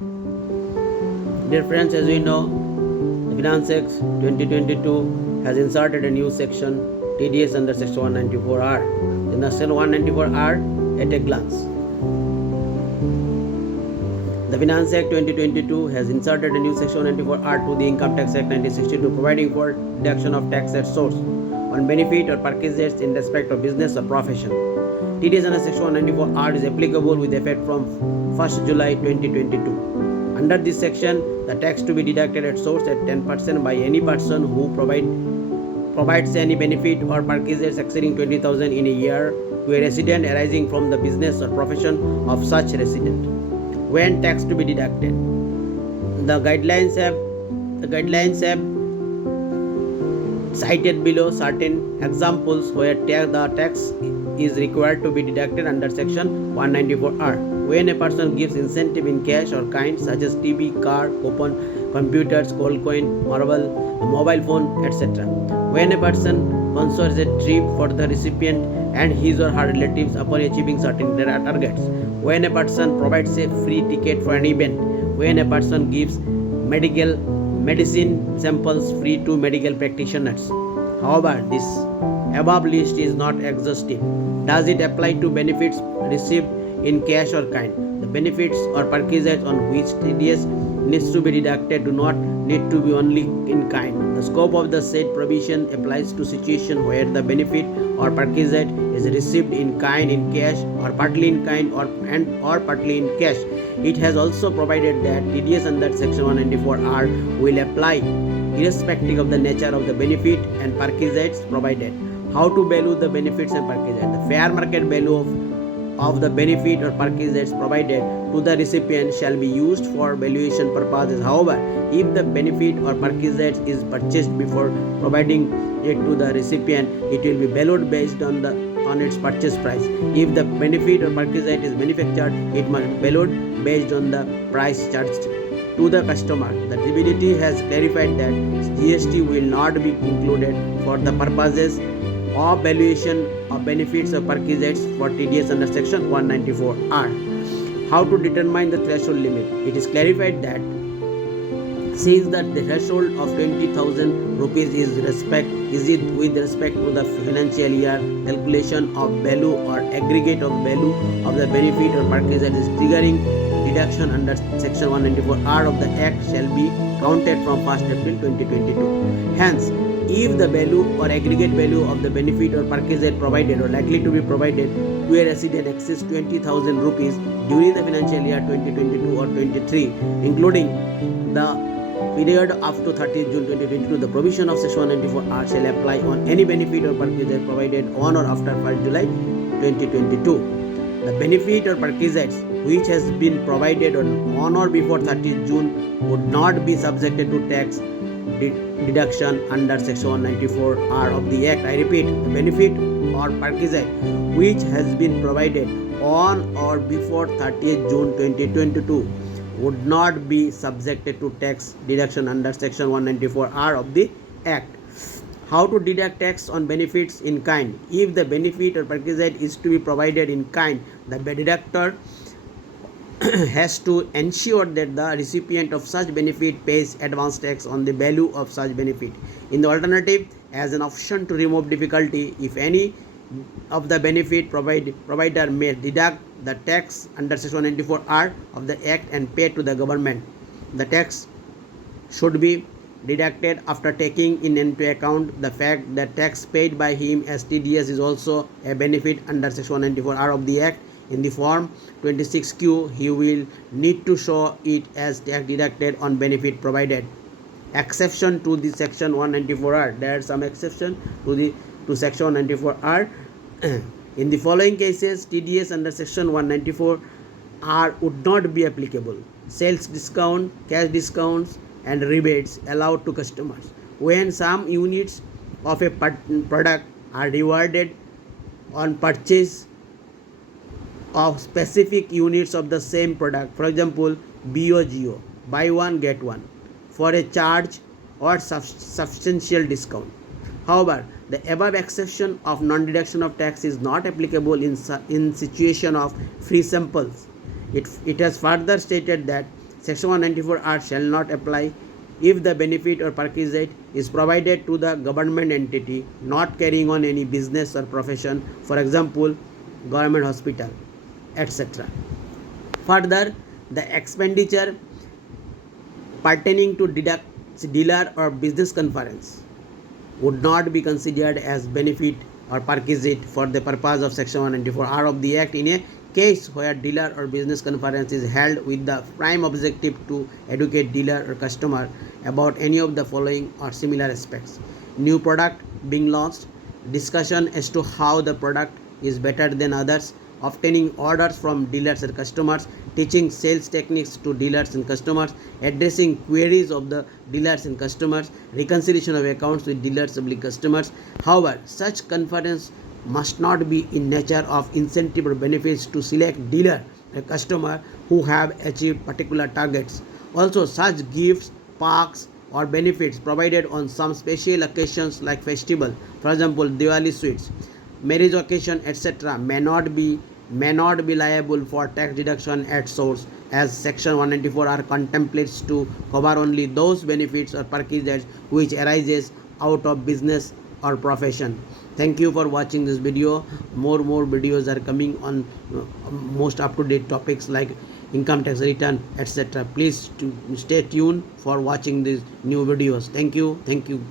Dear friends, as we know, the Finance Act 2022 has inserted a new section TDS under Section 194R. In Section 194R, at a glance. The Finance Act 2022 has inserted a new Section 194R to the Income Tax Act 1962, providing for deduction of tax at source on benefit or purchases in respect of business or profession. TDS under Section 194R is applicable with effect from 1st July 2022. Under this section, the tax to be deducted at source at 10% by any person who provides any benefit or purchases exceeding 20,000 in a year to a resident arising from the business or profession of such resident. When tax to be deducted, the guidelines have cited below certain examples where the tax is required to be deducted under Section 194R. When a person gives incentive in cash or kind, such as TV, car, coupon, computers, gold coin, marble, mobile phone, etc. When a person sponsors a trip for the recipient and his or her relatives upon achieving certain targets. When a person provides a free ticket for an event. When a person gives medicine samples free to medical practitioners. However, this above list is not exhaustive. Does it apply to benefits received in cash or kind? The benefits or purchases on which TDS needs to be deducted do not need to be only in kind. The scope of the said provision applies to situations where the benefit or purchase is received in kind, in cash, or partly in kind, or partly in cash. It has also provided that TDS under Section 194R will apply irrespective of the nature of the benefit and purchase provided. How to value the benefits and purchases? The fair market value of the benefit or purchases provided to the recipient shall be used for valuation purposes. However, if the benefit or purchase is purchased before providing it to the recipient, it will be valued based on its purchase price. If the benefit or purchase is manufactured, it must be valued based on the price charged to the customer. The DBT has clarified that GST will not be included for the purposes of valuation of benefits or purchases for TDS under Section 194R. How to determine the threshold limit? It is clarified that since that the threshold of 20,000 rupees is with respect to the financial year, calculation of value or aggregate of value of the benefit or purchase is triggering deduction under Section 194R of the Act shall be counted from 1st April 2022. Hence, if the value or aggregate value of the benefit or purchase provided or likely to be provided to a resident exceeds 20,000 rupees during the financial year 2022 or 23, including the period up to 30th June 2022, the provision of Section 194R shall apply on any benefit or purchase provided on or after 1st July 2022. The benefit or purchase which has been provided on or before 30th June would not be subjected to tax deduction under Section 194R of the Act. I repeat, the benefit or purchase which has been provided on or before 30th June 2022 would not be subjected to tax deduction under Section 194R of the Act. How to deduct tax on benefits in kind? If the benefit or purchase is to be provided in kind, the deductor has to ensure that the recipient of such benefit pays advance tax on the value of such benefit. In the alternative, as an option to remove difficulty, if any of the benefit provider may deduct the tax under Section 194R of the Act and pay to the government, the tax should be deducted after taking into account the fact that tax paid by him as TDS is also a benefit under Section 194R of the Act. In the form 26Q, he will need to show it as tax deducted on benefit provided. Exception to the Section 194R. There are some exception to Section 194R. In the following cases, TDS under Section 194R would not be applicable. Sales discount, cash discounts, and rebates allowed to customers. When some units of a product are rewarded on purchase of specific units of the same product, for example, BOGO, buy one get one, for a charge or substantial discount. However, the above exception of non-deduction of tax is not applicable in situation of free samples. It has further stated that Section 194R shall not apply if the benefit or perquisite is provided to the government entity not carrying on any business or profession, for example, government hospital, etc. Further, the expenditure pertaining to dealer or business conference would not be considered as benefit or perquisite for the purpose of Section 194R of the Act in a case where dealer or business conference is held with the prime objective to educate dealer or customer about any of the following or similar aspects: new product being launched, discussion as to how the product is better than others, obtaining orders from dealers and customers, teaching sales techniques to dealers and customers, addressing queries of the dealers and customers, reconciliation of accounts with dealers and customers. However, such conference must not be in nature of incentive or benefits to select dealer and customer who have achieved particular targets. Also, such gifts, perks, or benefits provided on some special occasions like festival, for example, Diwali sweets, marriage occasion, etc., may not be liable for tax deduction at source, as Section 194R contemplates to cover only those benefits or perquisites which arises out of business or profession. Thank you for watching this video. More videos are coming on most up-to-date topics like income tax return, etc. Please stay tuned for watching these new videos. Thank you.